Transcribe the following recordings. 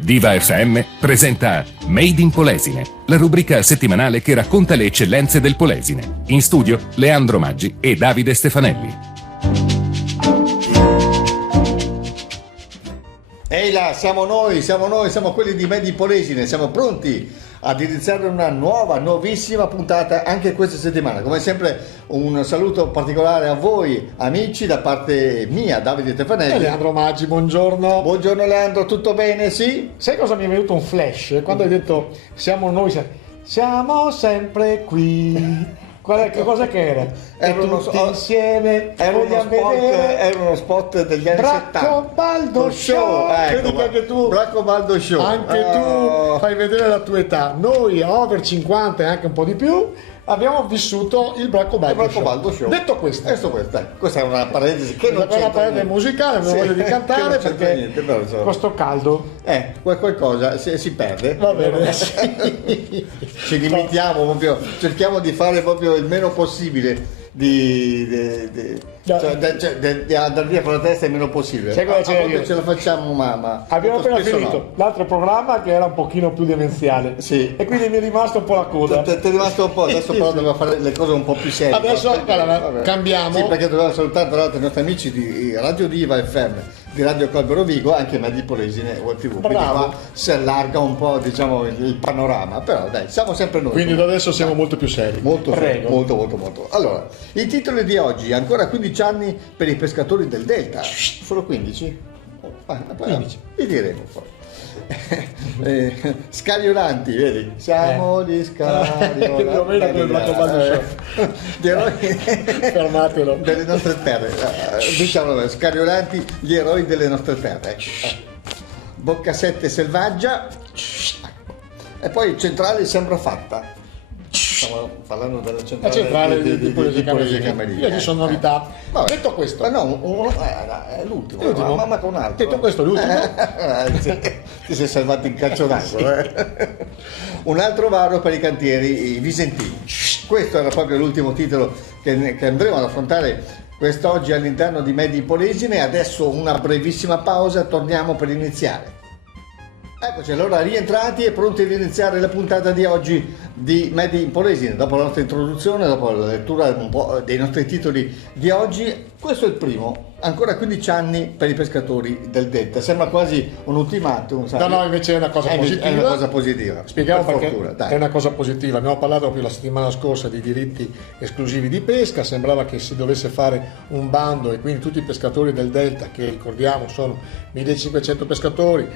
Viva FM presenta Made in Polesine, la rubrica settimanale che racconta le eccellenze del Polesine. In studio Leandro Maggi e Davide Stefanelli. Ehi là, siamo noi, siamo quelli di Made in Polesine, siamo pronti ad iniziare una nuovissima puntata anche questa settimana. Come sempre un saluto particolare a voi amici da parte mia, Davide Stefanelli. E Leandro Maggi, buongiorno. Buongiorno Leandro, tutto bene? Sì? Sai cosa mi è venuto un flash? Quando hai detto siamo sempre qui. Che cosa che era? Era tutti insieme era uno spot degli anni 70. Braccobaldo Show. Ecco, che anche tu, Braccobaldo Show. Anche tu fai vedere la tua età. Noi over 50 e anche un po' di più abbiamo vissuto il Braccobaldo Show. Detto questo, questa è una parentesi che non c'è. Una parentesi musicale, non voglio di cantare perché niente, però, insomma, questo caldo qualcosa si perde. Va bene. Ci limitiamo proprio, cerchiamo di fare proprio il meno possibile di andare via con la testa il meno possibile. Sai cosa ce la facciamo, ma abbiamo appena finito l'altro programma che era un pochino più demenziale, sì, e quindi mi è rimasto un po' la coda. Ti è rimasto un po', adesso però dobbiamo fare le cose un po' più serie. Adesso cambiamo. Sì, perché dobbiamo salutare tra l'altro i nostri amici di Radio Diva FM, di Radio Colbero Vigo, anche Made in Polesine Web TV. Quindi qua si allarga un po', diciamo, il panorama, però dai, siamo sempre noi. Quindi adesso siamo molto più seri. Molto. Allora, i titoli di oggi: ancora 15 anni per i pescatori del Delta. Solo 15? 15. Vi diremo poi. Scariolanti, vedi? Siamo gli Scariolanti. Più o meno come il Braccobaldo Show. Gli eroi fermatelo delle nostre terre. Diciamo Scariolanti, gli eroi delle nostre terre. Boccasette selvaggia. E poi centrale sembra fatta. Stiamo parlando della centrale di Polesine Camerini. Io ci sono novità. Detto questo, ma no, è l'ultimo. Ma con un altro. Detto questo, l'ultimo. Ti sei salvato in calcio d'angolo. Un altro varo per i cantieri visentini. Questo era proprio l'ultimo titolo che andremo ad affrontare quest'oggi all'interno di Made in Polesine. Adesso una brevissima pausa, torniamo per iniziare. Eccoci, allora rientrati e pronti ad iniziare la puntata di oggi di Made in Polesine. Dopo la nostra introduzione, dopo la lettura un po' dei nostri titoli di oggi, questo è il primo. Ancora 15 anni per i pescatori del Delta. Sembra quasi un ultimatum. No, invece è una cosa positiva. È una cosa positiva. Spieghiamo perché è una cosa positiva. Abbiamo parlato proprio la settimana scorsa di diritti esclusivi di pesca. Sembrava che si dovesse fare un bando e quindi tutti i pescatori del Delta, che ricordiamo sono 1500 pescatori,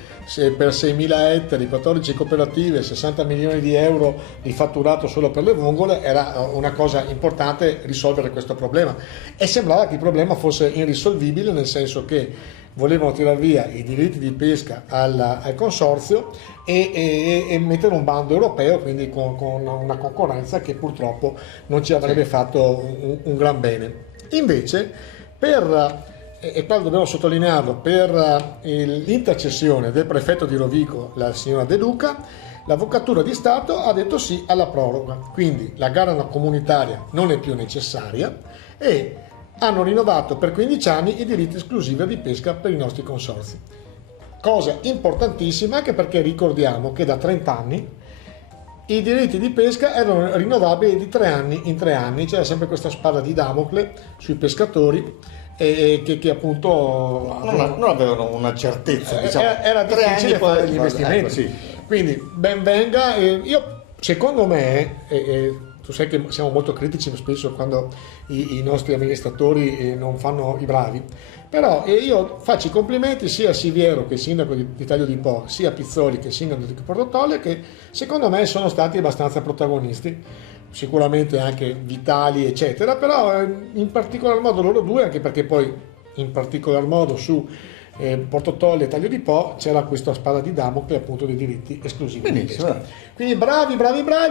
per 6.000 ettari, 14 cooperative, 60 milioni di euro di fatturato solo per le vongole, era una cosa importante risolvere questo problema. E sembrava che il problema fosse irrisolvibile, nel senso che volevano tirare via i diritti di pesca al consorzio e mettere un bando europeo, quindi con una concorrenza che purtroppo non ci avrebbe fatto un gran bene. Invece, e qua dobbiamo sottolinearlo, per l'intercessione del prefetto di Rovigo, la signora De Luca, l'Avvocatura di Stato ha detto sì alla proroga, quindi la gara comunitaria non è più necessaria e hanno rinnovato per 15 anni i diritti esclusivi di pesca per i nostri consorzi. Cosa importantissima, anche perché ricordiamo che da 30 anni i diritti di pesca erano rinnovabili di 3 anni in 3 anni, c'era sempre questa spada di Damocle sui pescatori che appunto non avevano una certezza, diciamo. Era difficile fare gli investimenti. Sì. Quindi ben venga. Io, secondo me, tu sai che siamo molto critici spesso quando i nostri amministratori non fanno i bravi, però io faccio i complimenti sia a Siviero, che è sindaco di Taglio di Po, sia a Pizzoli, che è sindaco di Portotolle, che secondo me sono stati abbastanza protagonisti, sicuramente anche Vitali eccetera, però in particolar modo loro due, anche perché poi in particolar modo su Portotolle e Taglio di Po c'era questa spada di Damocle appunto dei diritti esclusivi. Benissimo. Quindi bravi,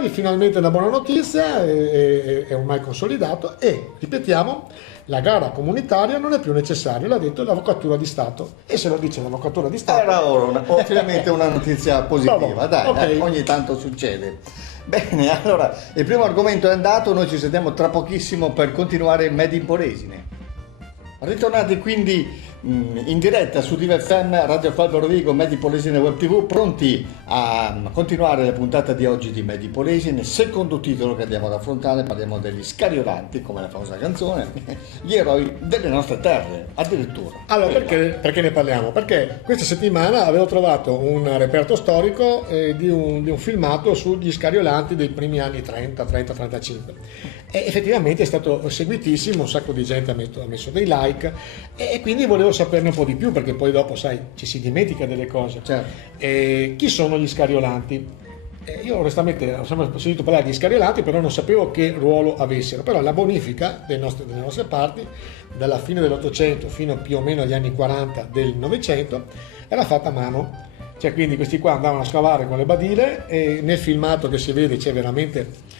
finalmente una buona notizia, è ormai consolidato e ripetiamo, la gara comunitaria non è più necessaria, l'ha detto l'Avvocatura di Stato, e se lo dice l'Avvocatura di Stato era ora finalmente una notizia positiva. Dai, okay. Ogni tanto succede. Bene, allora il primo argomento è andato, noi ci sentiamo tra pochissimo per continuare Made in Polesine. Ritornati quindi in diretta su Diva FM, Radio Falvo Rovigo, Medi Polesine Web TV, pronti a continuare la puntata di oggi di Medi Polesine. Secondo titolo che andiamo ad affrontare, parliamo degli scariolanti, come la famosa canzone, gli eroi delle nostre terre, addirittura. Allora, perché ne parliamo? Perché questa settimana avevo trovato un reperto storico di un filmato sugli scariolanti dei primi anni 30-35 e effettivamente è stato seguitissimo, un sacco di gente ha messo dei like e quindi volevo saperne un po' di più, perché poi dopo, sai, ci si dimentica delle cose. Certo. Chi sono gli scariolanti? Io onestamente ho sempre sentito parlare di scariolanti, però non sapevo che ruolo avessero. Però la bonifica delle nostre parti, dalla fine dell'Ottocento fino più o meno agli anni 40 del Novecento, era fatta a mano. Cioè, quindi questi qua andavano a scavare con le badile e nel filmato che si vede c'è veramente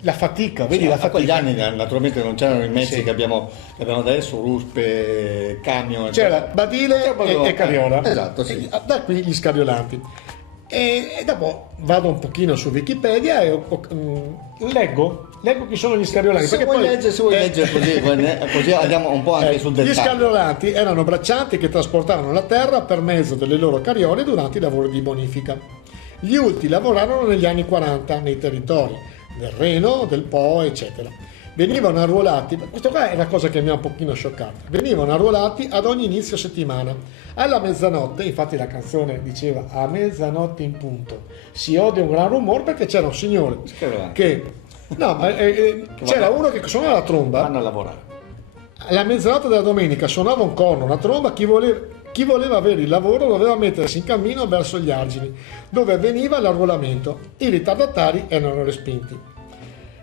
la fatica, vedi, sì, la a fatica. quegli anni naturalmente non c'erano i mezzi Sì. che abbiamo adesso, ruspe, camion, C'era badile e carriola. Esatto, sì. E da qui gli scariolanti. E dopo vado un pochino su Wikipedia e leggo chi sono gli scariolanti. Se vuoi leggere così andiamo un po' anche sul Gli dettaglio. scariolanti erano braccianti che trasportarono la terra per mezzo delle loro carriole durante i lavori di bonifica. Gli ultimi lavorarono negli anni 40 nei territori del Reno, del Po, eccetera. Venivano arruolati, questo qua è la cosa che mi ha un pochino scioccato, venivano arruolati ad ogni inizio settimana. Alla mezzanotte, infatti la canzone diceva a mezzanotte in punto, si odia un gran rumore, perché c'era un signore che... No, c'era uno che suonava la tromba. Vanno a lavorare. Alla mezzanotte della domenica suonava un corno, una tromba, chi voleva avere il lavoro doveva mettersi in cammino verso gli argini, dove avveniva l'arruolamento. I ritardatari erano respinti.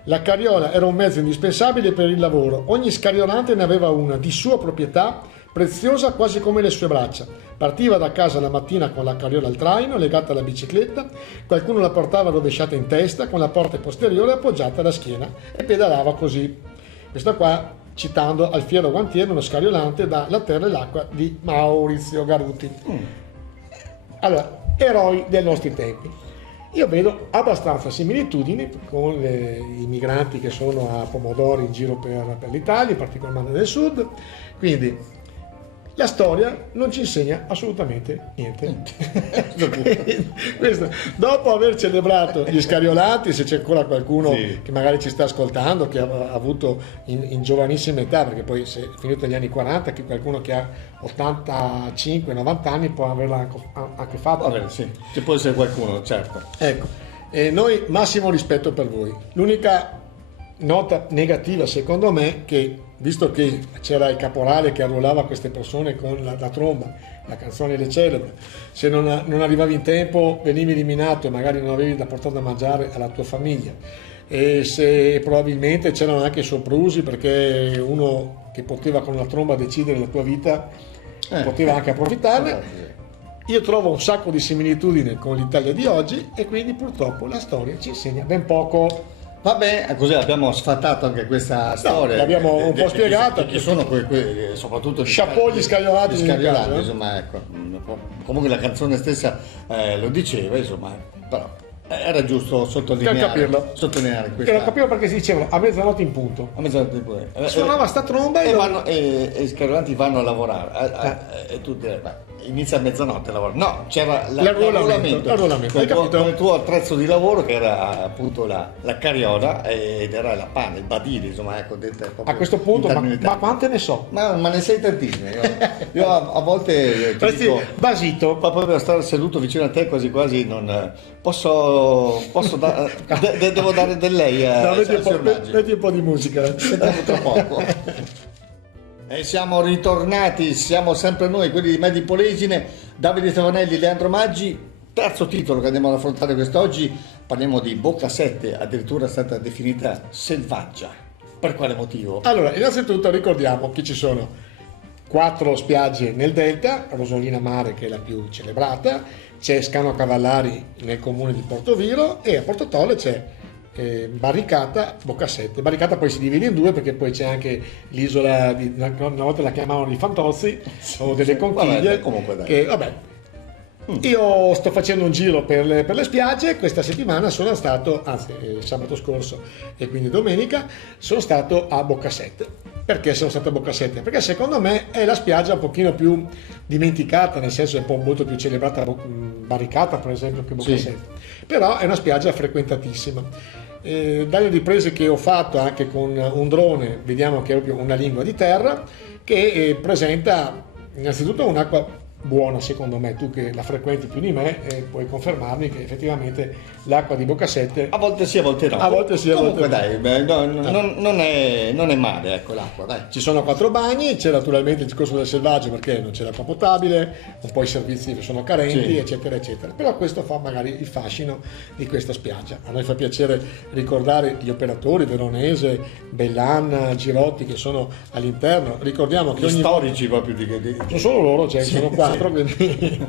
La carriola era un mezzo indispensabile per il lavoro. Ogni scariolante ne aveva una di sua proprietà, preziosa quasi come le sue braccia. Partiva da casa la mattina con la carriola al traino, legata alla bicicletta, qualcuno la portava rovesciata in testa, con la porta posteriore appoggiata alla schiena, e pedalava così. Questo qua citando Alfiero Guantieri, uno scariolante da La terra e l'acqua di Maurizio Garuti. Allora, eroi dei nostri tempi. Io vedo abbastanza similitudini con i migranti che sono a pomodori in giro per l'Italia, in particolare nel sud, quindi la storia non ci insegna assolutamente niente. Questo, dopo aver celebrato gli scariolanti, se c'è ancora qualcuno che magari ci sta ascoltando, che ha avuto in giovanissima età, perché poi se è finito negli anni 40, che qualcuno che ha 85-90 anni può averla anche fatto. Vabbè, sì, ci può essere qualcuno, certo. Ecco, noi massimo rispetto per voi. L'unica nota negativa secondo me, che visto che c'era il caporale che arruolava queste persone con la tromba, la canzone le celebre, se non arrivavi in tempo venivi eliminato e magari non avevi da portare da mangiare alla tua famiglia, e se probabilmente c'erano anche soprusi, perché uno che poteva con la tromba decidere la tua vita poteva anche approfittarne. Io trovo un sacco di similitudini con l'Italia di oggi, e quindi purtroppo la storia ci insegna ben poco. Vabbè, così abbiamo sfatato anche questa storia. L'abbiamo un po' spiegata. Chi sono soprattutto Chapeau gli scariolanti. Insomma, ecco. Comunque la canzone stessa lo diceva, insomma, però era giusto sottolineare questa. Che lo capivo, perché si diceva a mezzanotte in punto. A mezzanotte in punto. Suonava sta tromba e i scariolanti vanno a lavorare. E tu direi, inizia a mezzanotte a lavorare. No, c'era l'arruolamento. Con il tuo attrezzo di lavoro, che era appunto la carriola, ed era la panna, il badile, insomma, ecco. A questo punto, ma quante ne so? Ma ne sei tantissime. Io a volte ti dico, basito. proprio per stare seduto vicino a te, quasi quasi non devo dare del lei. Metti un po' di musica. Sentiamo tra poco. E siamo ritornati, siamo sempre noi, quelli di Medi Polesine, Davide Stefanelli, Leandro Maggi. Terzo titolo che andiamo ad affrontare quest'oggi, parliamo di Bocca 7, addirittura è stata definita selvaggia. Per quale motivo? Allora, innanzitutto ricordiamo che ci sono 4 spiagge nel delta, Rosolina Mare, che è la più celebrata, c'è Scano Cavallari nel comune di Portoviro, e a Porto Tolle c'è Barricata, Bocca 7. Barricata poi si divide in due, perché poi c'è anche l'isola una volta la chiamavano di Fantozzi o delle Conchiglie. Io sto facendo un giro per le spiagge. Questa settimana sono stato, anzi sabato scorso e quindi domenica, sono stato a Bocca 7. Perché sono stato a Boccasette? Perché secondo me è la spiaggia un pochino più dimenticata, nel senso è un po' molto più celebrata Barricata per esempio che Boccasette, però è una spiaggia frequentatissima. Dalle riprese che ho fatto anche con un drone vediamo che è proprio una lingua di terra che presenta innanzitutto un'acqua buona, secondo me. Tu che la frequenti più di me puoi confermarmi che effettivamente l'acqua di Boccasette a volte sì, a volte no. A volte sì, a comunque volte dai, non è male, ecco, l'acqua, dai. Ci sono 4 bagni, c'è naturalmente il discorso del selvaggio perché non c'è l'acqua potabile, un po' i servizi sono carenti, Sì. eccetera eccetera, però questo fa magari il fascino di questa spiaggia. A noi fa piacere ricordare gli operatori Veronese, Bellan, Girotti che sono all'interno. Ricordiamo che Gli ogni storici proprio sono solo loro, cioè sono 4, quindi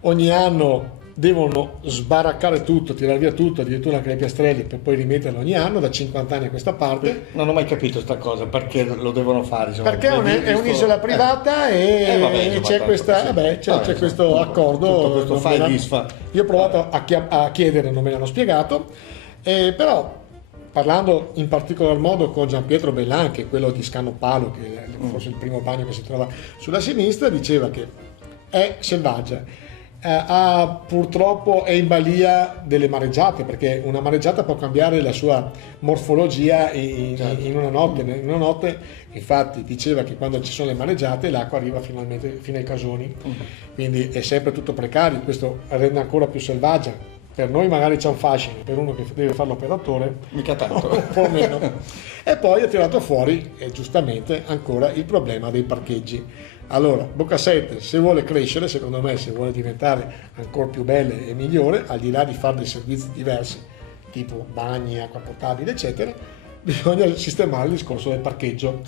ogni anno devono sbaraccare tutto, tirare via tutto, addirittura anche le piastrelle, per poi rimetterlo ogni anno da 50 anni a questa parte. Non ho mai capito sta cosa, perché lo devono fare, insomma. Perché è un'isola privata e vabbè, insomma, c'è tanto, questo accordo. tutto questo non fa e me l'hanno- disfa. Io ho provato a chiedere, non me l'hanno spiegato, però parlando in particolar modo con Gianpietro Bellan, che è quello di Scannopalo, che è forse il primo bagno che si trova sulla sinistra, diceva che è selvaggia. Purtroppo è in balia delle mareggiate, perché una mareggiata può cambiare la sua morfologia in una notte. In una notte, infatti, diceva che quando ci sono le mareggiate l'acqua arriva finalmente fino ai casoni, quindi è sempre tutto precario. Questo rende ancora più selvaggia. Per noi magari c'è un fascino, per uno che deve fare l'operatore Mica tanto. un po' meno. E poi ha tirato fuori, giustamente, ancora il problema dei parcheggi. Allora, Boccasette, se vuole crescere, secondo me, se vuole diventare ancora più bella e migliore, al di là di fare dei servizi diversi, tipo bagni, acqua potabile, eccetera, bisogna sistemare il discorso del parcheggio.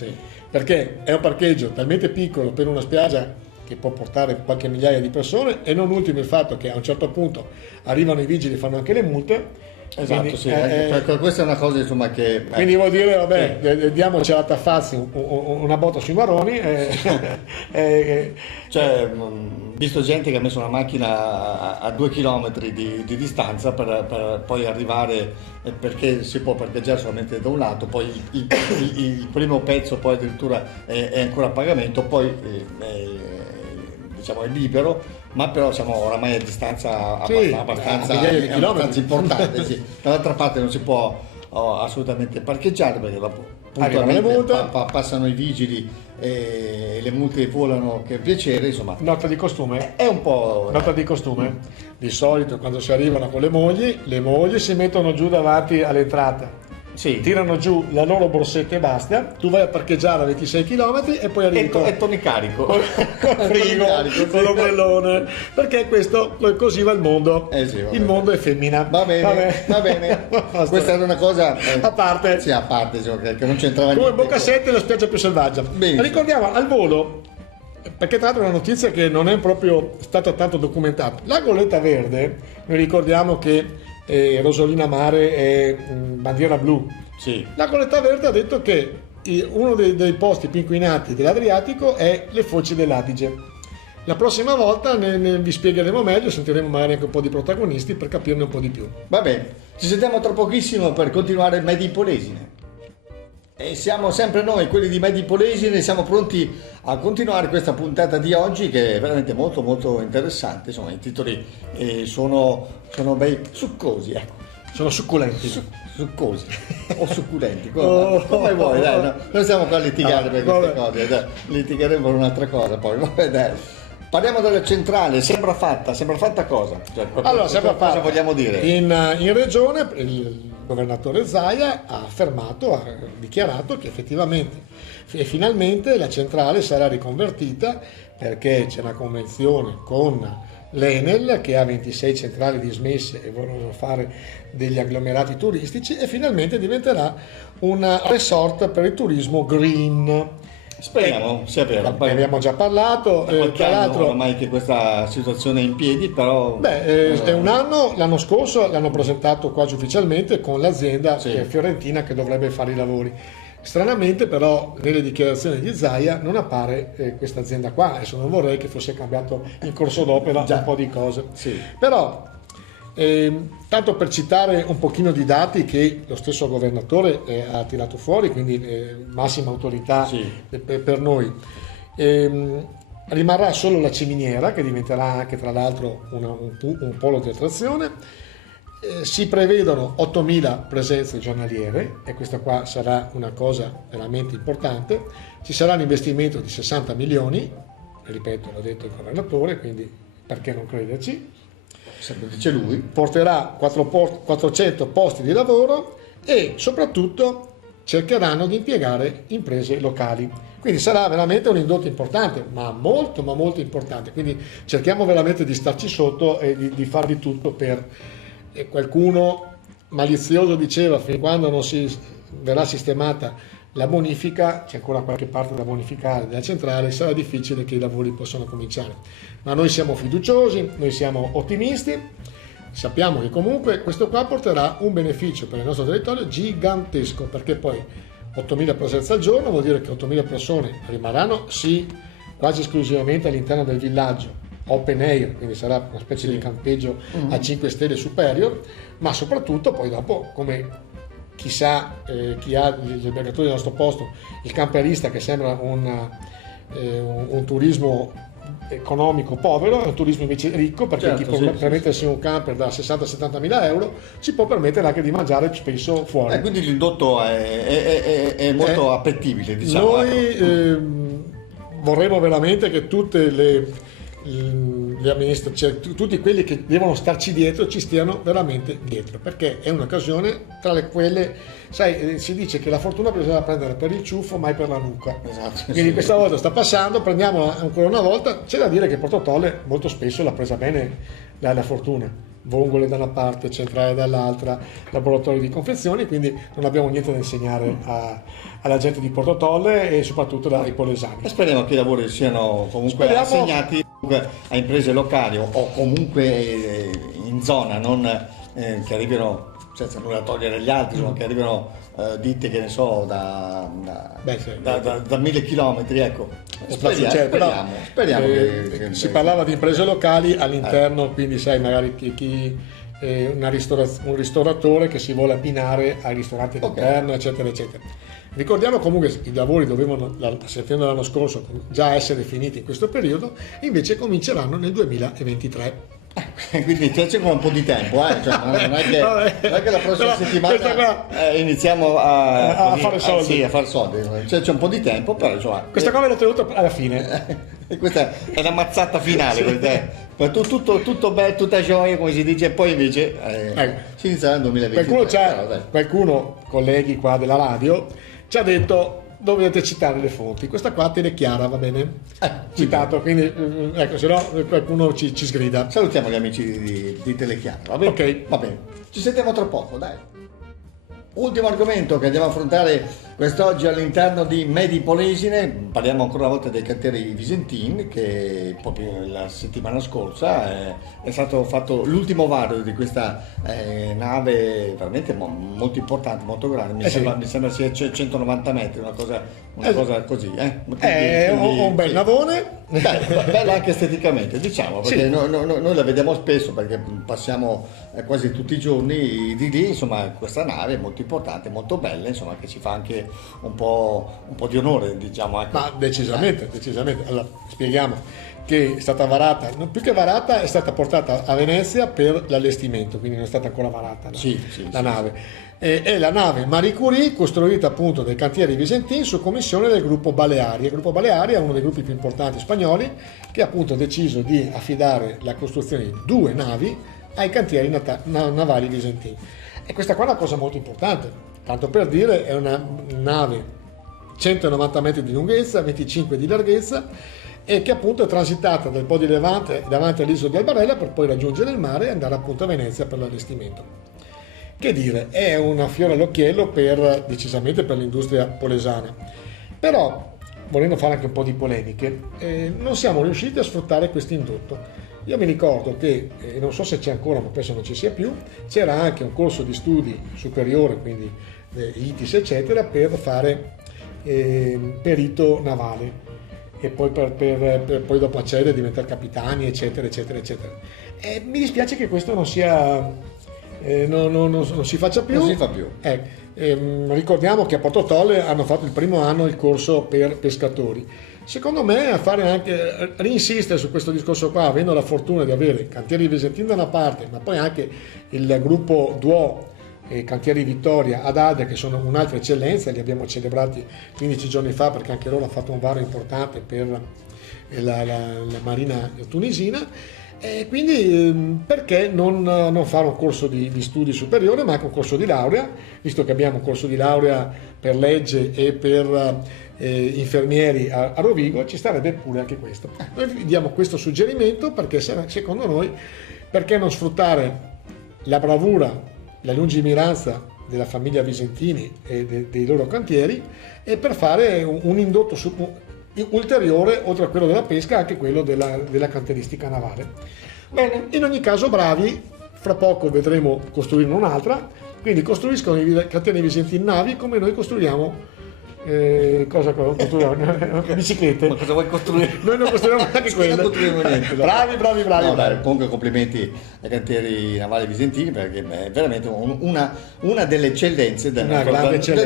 Perché è un parcheggio talmente piccolo per una spiaggia che può portare qualche migliaia di persone, e non ultimo il fatto che a un certo punto arrivano i vigili e fanno anche le multe. Esatto, Quindi, sì. Questa è una cosa, insomma, che... quindi vuol dire, vabbè, diamoci alla Taffazzi una botta sui marroni. Cioè, visto gente che ha messo una macchina a 2 chilometri di distanza per poi arrivare, perché si può parcheggiare solamente da un lato, poi il primo pezzo poi addirittura è ancora a pagamento, poi diciamo è libero, ma però siamo oramai a distanza abbastanza importante. Sì. Dall'altra parte non si può assolutamente parcheggiare, perché dopo puntualmente passano i vigili e le multe volano, che piacere, insomma. Nota di costume? È un po'... Nota di costume? Di solito quando si arrivano con le mogli si mettono giù davanti all'entrata. Sì. Tirano giù la loro borsetta e basta. Tu vai a parcheggiare a 26 km e poi arrivi e torni carico col frigo, con l'ombrellone, perché così va il mondo. Sì, il mondo è femmina. Va bene. Questa era una cosa a parte, sì, a parte, che non c'entrava come niente. Boccasette è la spiaggia più selvaggia. Benissimo. Ricordiamo al volo, perché tra l'altro è una notizia che non è proprio stata tanto documentata, la Goletta Verde, noi ricordiamo che Rosolina Mare è bandiera blu. Sì. La Goletta Verde ha detto che uno dei posti più inquinati dell'Adriatico è le foci dell'Adige. La prossima volta vi spiegheremo meglio, sentiremo magari anche un po' di protagonisti per capirne un po' di più. Va bene, ci sentiamo tra pochissimo per continuare Made in Polesine. E siamo sempre noi, quelli di Made in Polesine, siamo pronti a continuare questa puntata di oggi, che è veramente molto molto interessante. Insomma, i titoli sono bei, succosi, ecco. Sono succulenti. Succosi o succulenti, come vuoi, dai, no? Noi stiamo qua a litigare per queste cose, dai. Litigheremo per un'altra cosa poi, vabbè, dai. Parliamo della centrale, sembra fatta cosa? Cioè, allora, sembra fatta. Cosa vogliamo dire? In regione il governatore Zaia ha dichiarato che effettivamente e finalmente la centrale sarà riconvertita, perché c'è una convenzione con l'Enel che ha 26 centrali dismesse e vogliono fare degli agglomerati turistici, e finalmente diventerà un resort per il turismo green. Speriamo sia vero. Ne abbiamo già parlato. Tra l'altro ormai che questa situazione è in piedi, però è un anno. L'anno scorso l'hanno presentato quasi ufficialmente con l'azienda fiorentina che dovrebbe fare i lavori. Stranamente però nelle dichiarazioni di Zaia non appare questa azienda qua. Adesso non vorrei che fosse cambiato in corso d'opera un po' di cose. Sì. Però Tanto per citare un pochino di dati che lo stesso governatore ha tirato fuori, quindi massima autorità per noi. Rimarrà solo la ciminiera, che diventerà anche tra l'altro un polo di attrazione. Si prevedono 8.000 presenze giornaliere e questa qua sarà una cosa veramente importante. Ci sarà un investimento di 60 milioni, ripeto, l'ha detto il governatore, quindi perché non crederci? Sempre dice lui. Porterà 400 posti di lavoro e soprattutto cercheranno di impiegare imprese locali. Quindi sarà veramente un indotto importante, ma molto importante. Quindi cerchiamo veramente di starci sotto e di far di tutto per... qualcuno malizioso diceva fin quando non si verrà sistemata la bonifica, c'è ancora qualche parte da bonificare della centrale, sarà difficile che i lavori possano cominciare. Ma noi siamo fiduciosi, noi siamo ottimisti, sappiamo che comunque questo qua porterà un beneficio per il nostro territorio gigantesco, perché poi 8.000 presenze al giorno vuol dire che 8.000 persone rimarranno quasi esclusivamente all'interno del villaggio, open air, quindi sarà una specie di campeggio a 5 stelle superior, ma soprattutto poi dopo, come chissà chi ha gli albergatori del nostro posto, il camperista, che sembra un turismo economico povero, è un turismo invece ricco, perché chi può permettersi un camper da 60-70 mila euro si può permettere anche di mangiare spesso fuori. Quindi l'indotto è molto appetibile, diciamo. Noi vorremmo veramente che tutte le amministrazioni, cioè tutti quelli che devono starci dietro ci stiano veramente dietro, perché è un'occasione tra quelle, sai, si dice che la fortuna bisogna prendere per il ciuffo mai per la nuca. Esatto, quindi questa volta sta passando, prendiamola ancora una volta. C'è da dire che Porto Tolle molto spesso l'ha presa bene la fortuna, vongole da una parte, centrale dall'altra, laboratori di confezioni, quindi non abbiamo niente da insegnare alla gente di Porto Tolle e soprattutto ai polesani. E speriamo che i lavori siano comunque assegnati a imprese locali o comunque in zona, non che arrivino senza nulla togliere agli altri, che arrivano ditte, che ne so, da 1000 chilometri, ecco. Speriamo che si parlava di imprese locali all'interno, quindi sai, magari un ristoratore che si vuole abbinare ai ristoranti all'interno, eccetera eccetera. Ricordiamo comunque che i lavori dovevano, a settembre dell'anno scorso, già essere finiti in questo periodo, invece cominceranno nel 2023. Quindi c'è ancora un po' di tempo, cioè, non è che la prossima settimana iniziamo a fare soldi. A fare soldi. C'è un po' di tempo, però insomma, questa cosa l'ho tenuta alla fine. Questa è la mazzata finale. Tutto bello, tutta gioia, come si dice, e poi invece si inizierà nel 2023. Qualcuno, colleghi qua della radio, ci ha detto: dovete citare le fonti. Questa qua Telechiara, va bene? Citato, quindi ecco, se no qualcuno ci sgrida. Salutiamo gli amici di Telechiara, va bene? Ok. Va bene. Ci sentiamo tra poco, dai. Ultimo argomento che andiamo a affrontare quest'oggi all'interno di Made in Polesine. Parliamo ancora una volta dei cantieri Visentin, che proprio la settimana scorsa è stato fatto l'ultimo vario di questa nave veramente molto importante, molto grande, mi sembra sia 190 metri, una cosa così. È un bel navone. Bella anche esteticamente, diciamo, perché noi la vediamo spesso, perché passiamo quasi tutti i giorni di lì. Insomma, questa nave è molto importante, molto bella, insomma, che ci fa anche un po' di onore, diciamo. Ecco. Ma decisamente. Allora, spieghiamo che è stata varata, non più che varata, è stata portata a Venezia per l'allestimento, quindi non è stata ancora varata la nave. È la nave Marie Curie, costruita appunto dai cantieri Visentin su commissione del gruppo Baleari. Il gruppo Baleari è uno dei gruppi più importanti spagnoli, che ha appunto deciso di affidare la costruzione di 2 navi ai cantieri navali Visentin. E questa qua è una cosa molto importante, tanto per dire, è una nave 190 metri di lunghezza, 25 di larghezza, e che appunto è transitata dal Po di Levante davanti all'isola di Albarella per poi raggiungere il mare e andare appunto a Venezia per l'allestimento. Che dire, è una fiore all'occhiello decisamente per l'industria polesana. Però, volendo fare anche un po' di polemiche, non siamo riusciti a sfruttare questo indotto. Io mi ricordo che, non so se c'è ancora, ma penso non ci sia più, c'era anche un corso di studi superiore, quindi ITIS eccetera, per fare perito navale. e poi per poi dopo accedere a diventare capitani, eccetera, eccetera, eccetera. Mi dispiace che questo non sia, non si faccia più. Non si fa più. Ricordiamo che a Porto Tolle hanno fatto il primo anno il corso per pescatori. Secondo me a fare anche reinsistere su questo discorso qua, avendo la fortuna di avere Cantieri Visentini da una parte, ma poi anche il gruppo Duo e Cantieri Vittoria ad Adria, che sono un'altra eccellenza, li abbiamo celebrati 15 giorni fa perché anche loro hanno fatto un varo importante per la marina tunisina. E quindi perché non fare un corso di studi superiore, ma anche un corso di laurea, visto che abbiamo un corso di laurea per legge e per infermieri a Rovigo, ci starebbe pure anche questo. Noi vi diamo questo suggerimento perché secondo noi, perché non sfruttare la bravura, la lungimiranza della famiglia Visentini e dei loro cantieri, e per fare un indotto ulteriore, oltre a quello della pesca, anche quello della cantieristica navale. Bene, in ogni caso bravi, fra poco vedremo costruirne un'altra, quindi costruiscono i cantieri Visentini navi come noi costruiamo cosa costruiamo? Biciclette. Ma cosa vuoi costruire? Noi non costruiamo anche quelle. Non costruiamo niente. Bravi. No, dai, comunque complimenti ai cantieri navali visentini, perché è veramente una delle eccellenze del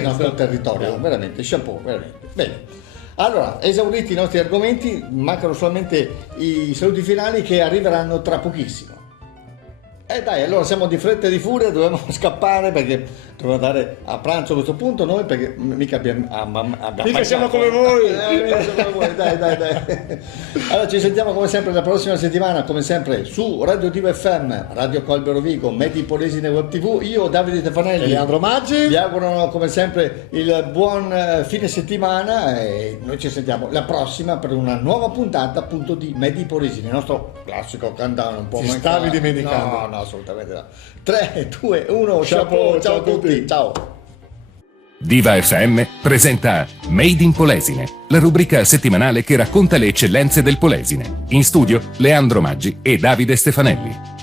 nostro territorio. Veramente, chapeau, veramente. Bene. Allora, esauriti i nostri argomenti, mancano solamente i saluti finali che arriveranno tra pochissimo. Dai, allora siamo di fretta e di furia, dobbiamo scappare perché dobbiamo andare a pranzo a questo punto noi, perché mica abbiamo mica siamo come voi. Dai. Allora ci sentiamo come sempre la prossima settimana, come sempre su Radio Diva FM, Radio Colbero Rovigo, Made in Polesine Web TV. Io, Davide Stefanelli e Leandro Maggi vi augurano come sempre il buon fine settimana, e noi ci sentiamo la prossima per una nuova puntata appunto di Made in Polesine, il nostro classico countdown un po'. Ti stavi dimenticando? No, assolutamente no. 3, 2, 1, chapeau, ciao a tutti, ciao. Diva FM presenta Made in Polesine, la rubrica settimanale che racconta le eccellenze del Polesine. In studio Leandro Maggi e Davide Stefanelli.